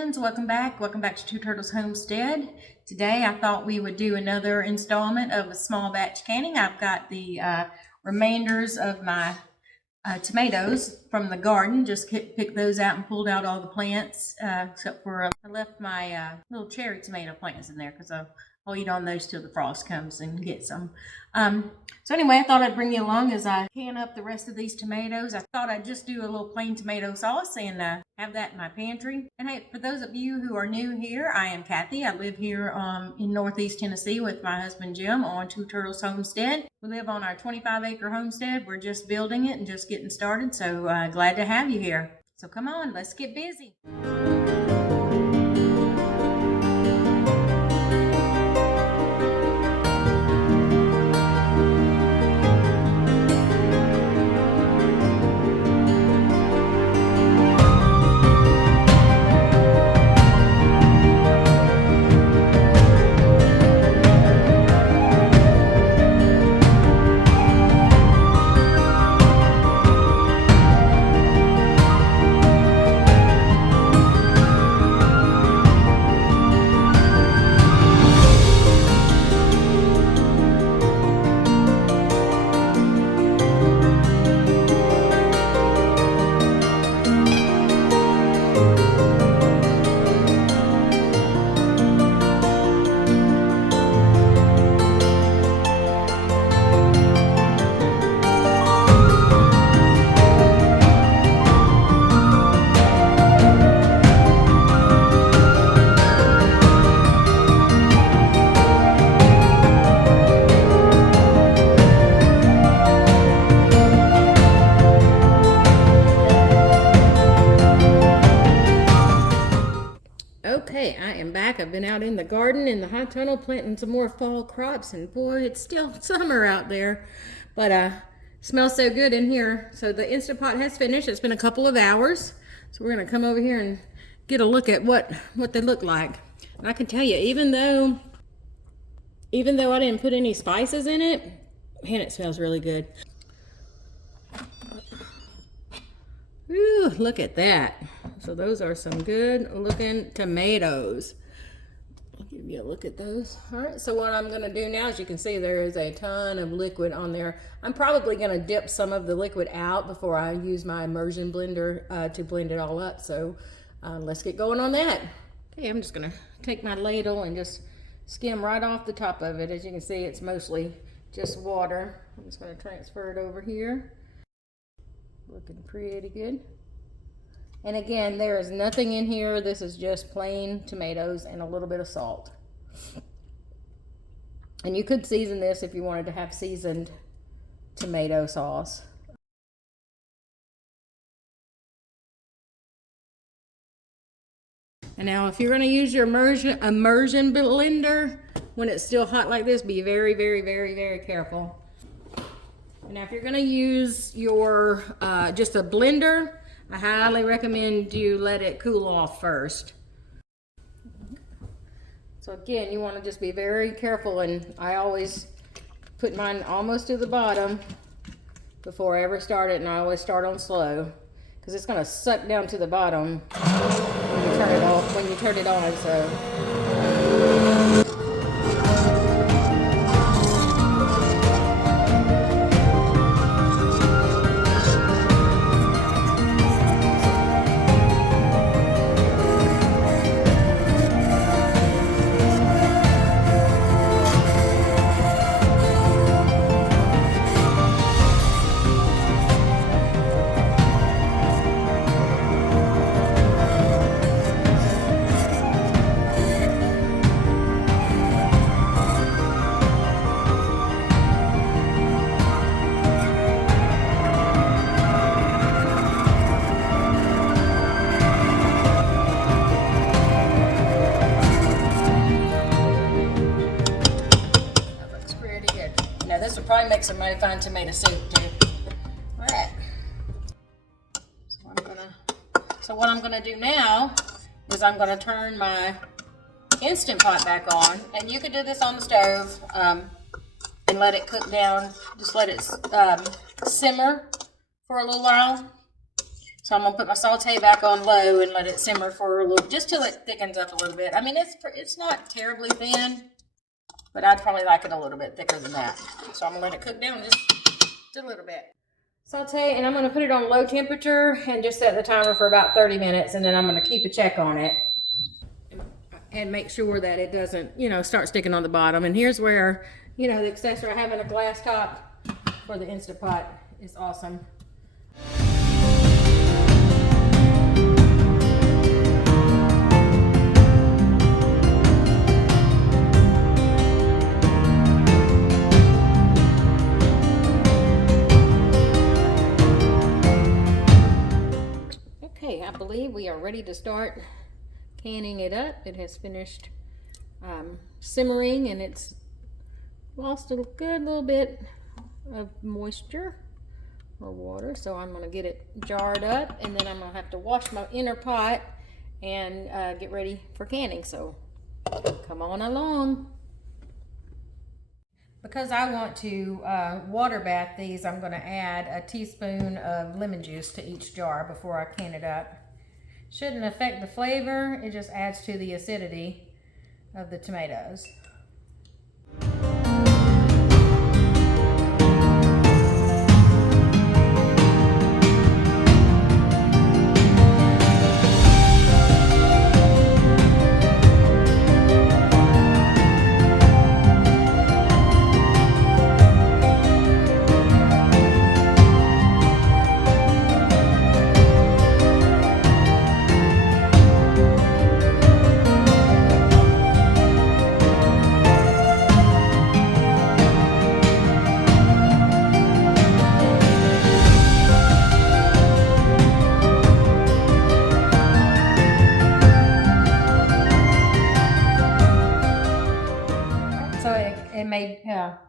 friends, welcome back to Two Turtles Homestead. Today I thought we would do another installment of a small batch canning. I've got the remainders of my tomatoes from the garden. Just picked those out and pulled out all the plants, except for I left my little cherry tomato plants in there because I'll eat on those till the frost comes and gets them. So anyway, I thought I'd bring you along as I can up the rest of these tomatoes. I thought I'd just do a little plain tomato sauce and have that in my pantry. And hey, for those of you who are new here, I am Kathy. I live here in Northeast Tennessee with my husband Jim on Two Turtles Homestead. We live on our 25-acre homestead. We're just building it and just getting started, so glad to have you here. So come on, let's get busy. Okay, I am back. I've been out in the garden in the high tunnel planting some more fall crops, and boy, it's still summer out there, but smells so good in here. So the Instant Pot has finished. It's been a couple of hours, so we're gonna come over here and get a look at what they look like. And I can tell you, even though I didn't put any spices in it, man, it smells really good. Ooh, look at that. So those are some good looking tomatoes. I'll give you a look at those. All right, so what I'm gonna do now, as you can see, there is a ton of liquid on there. I'm probably gonna dip some of the liquid out before I use my immersion blender to blend it all up. So let's get going on that. Okay, I'm just gonna take my ladle and just skim right off the top of it. As you can see, it's mostly just water. I'm just gonna transfer it over here. Looking pretty good. And again, there is nothing in here. This is just plain tomatoes and a little bit of salt. And you could season this if you wanted to have seasoned tomato sauce. And now if you're going to use your immersion blender when it's still hot like this, be very, very, very, very careful. Now, if you're going to use your just a blender, I highly recommend you let it cool off first. So again, you want to just be very careful, and I always put mine almost to the bottom before I ever start it, and I always start on slow because it's going to suck down to the bottom when you turn it off, when you turn it on. So. This will probably make some mighty fine tomato soup too. All right. So what I'm gonna do now is I'm gonna turn my Instant Pot back on, and you could do this on the stove and let it cook down. Just let it simmer for a little while. So I'm gonna put my saute back on low and let it simmer for a little, just till it thickens up a little bit. I mean, it's not terribly thin, but I'd probably like it a little bit thicker than that. So I'm gonna let it cook down just a little bit. Saute, and I'm gonna put it on low temperature and just set the timer for about 30 minutes, and then I'm gonna keep a check on it and make sure that it doesn't, start sticking on the bottom. And here's where, the accessory, having a glass top for the Instant Pot is awesome. Okay, I believe we are ready to start canning it up. It has finished simmering, and it's lost a good little bit of moisture or water. So I'm going to get it jarred up, and then I'm going to have to wash my inner pot and get ready for canning. So come on along. Because I want to water bath these, I'm going to add a teaspoon of lemon juice to each jar before I can it up. Shouldn't affect the flavor, it just adds to the acidity of the tomatoes.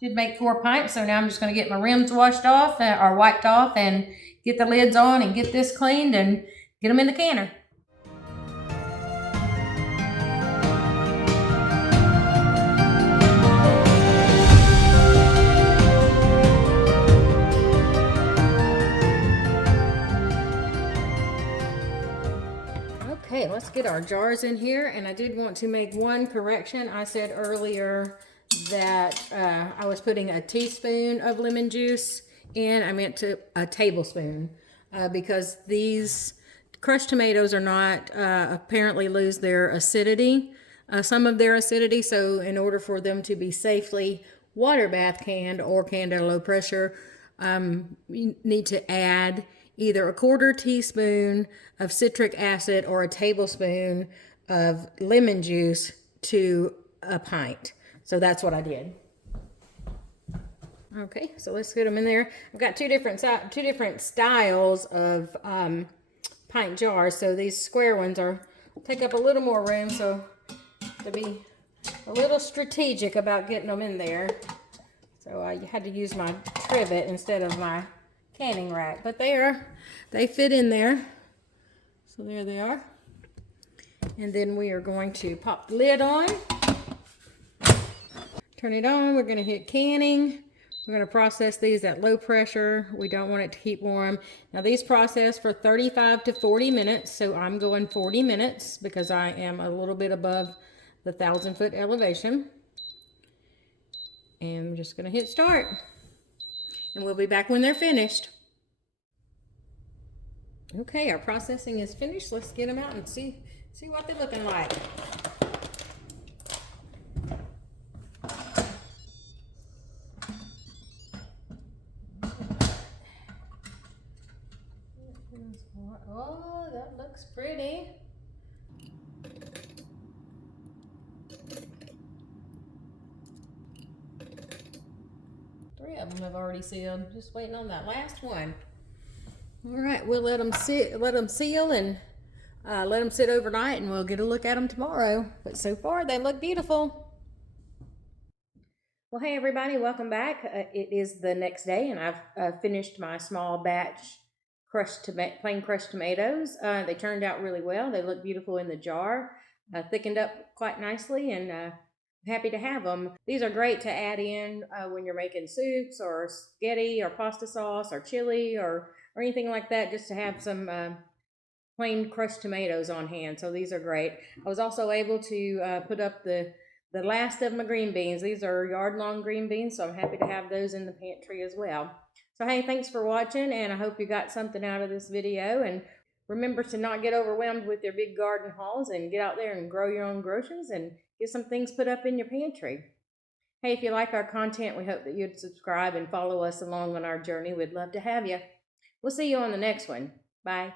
Did make 4 pints, so now I'm just going to get my rims washed off or wiped off and get the lids on and get this cleaned and get them in the canner. Okay, let's get our jars in here, and I did want to make one correction. I said earlier that I was putting a teaspoon of lemon juice in. I meant a tablespoon because these crushed tomatoes are not apparently lose their acidity, some of their acidity. So in order for them to be safely water bath canned or canned at a low pressure, you need to add either a 1/4 teaspoon of citric acid or a tablespoon of lemon juice to a pint. So that's what I did. Okay, so let's get them in there. I've got two different styles of pint jars. So these square ones take up a little more room, so to be a little strategic about getting them in there. So I had to use my trivet instead of my canning rack, but they fit in there. So there they are. And then we are going to pop the lid on. Turn it on. We're going to hit canning. We're going to process these at low pressure. We don't want it to keep warm. Now these process for 35 to 40 minutes. So I'm going 40 minutes because I am a little bit above the 1,000-foot elevation. And I'm just going to hit start. And we'll be back when they're finished. Okay, our processing is finished. Let's get them out and see what they're looking like. Oh, that looks pretty. Three of them have already sealed. Just waiting on that last one. All right, we'll let them seal and let them sit overnight, and we'll get a look at them tomorrow. But so far, they look beautiful. Well, hey everybody, welcome back. It is the next day, and I've finished my small batch plain crushed tomatoes. They turned out really well. They look beautiful in the jar, thickened up quite nicely, and I'm happy to have them. These are great to add in when you're making soups or spaghetti or pasta sauce or chili or anything like that, just to have some plain crushed tomatoes on hand, so these are great. I was also able to put up the last of my green beans. These are yard-long green beans, so I'm happy to have those in the pantry as well. So hey, thanks for watching, and I hope you got something out of this video. And remember to not get overwhelmed with your big garden hauls, and get out there and grow your own groceries and get some things put up in your pantry. Hey, if you like our content, we hope that you'd subscribe and follow us along on our journey. We'd love to have you. We'll see you on the next one. Bye.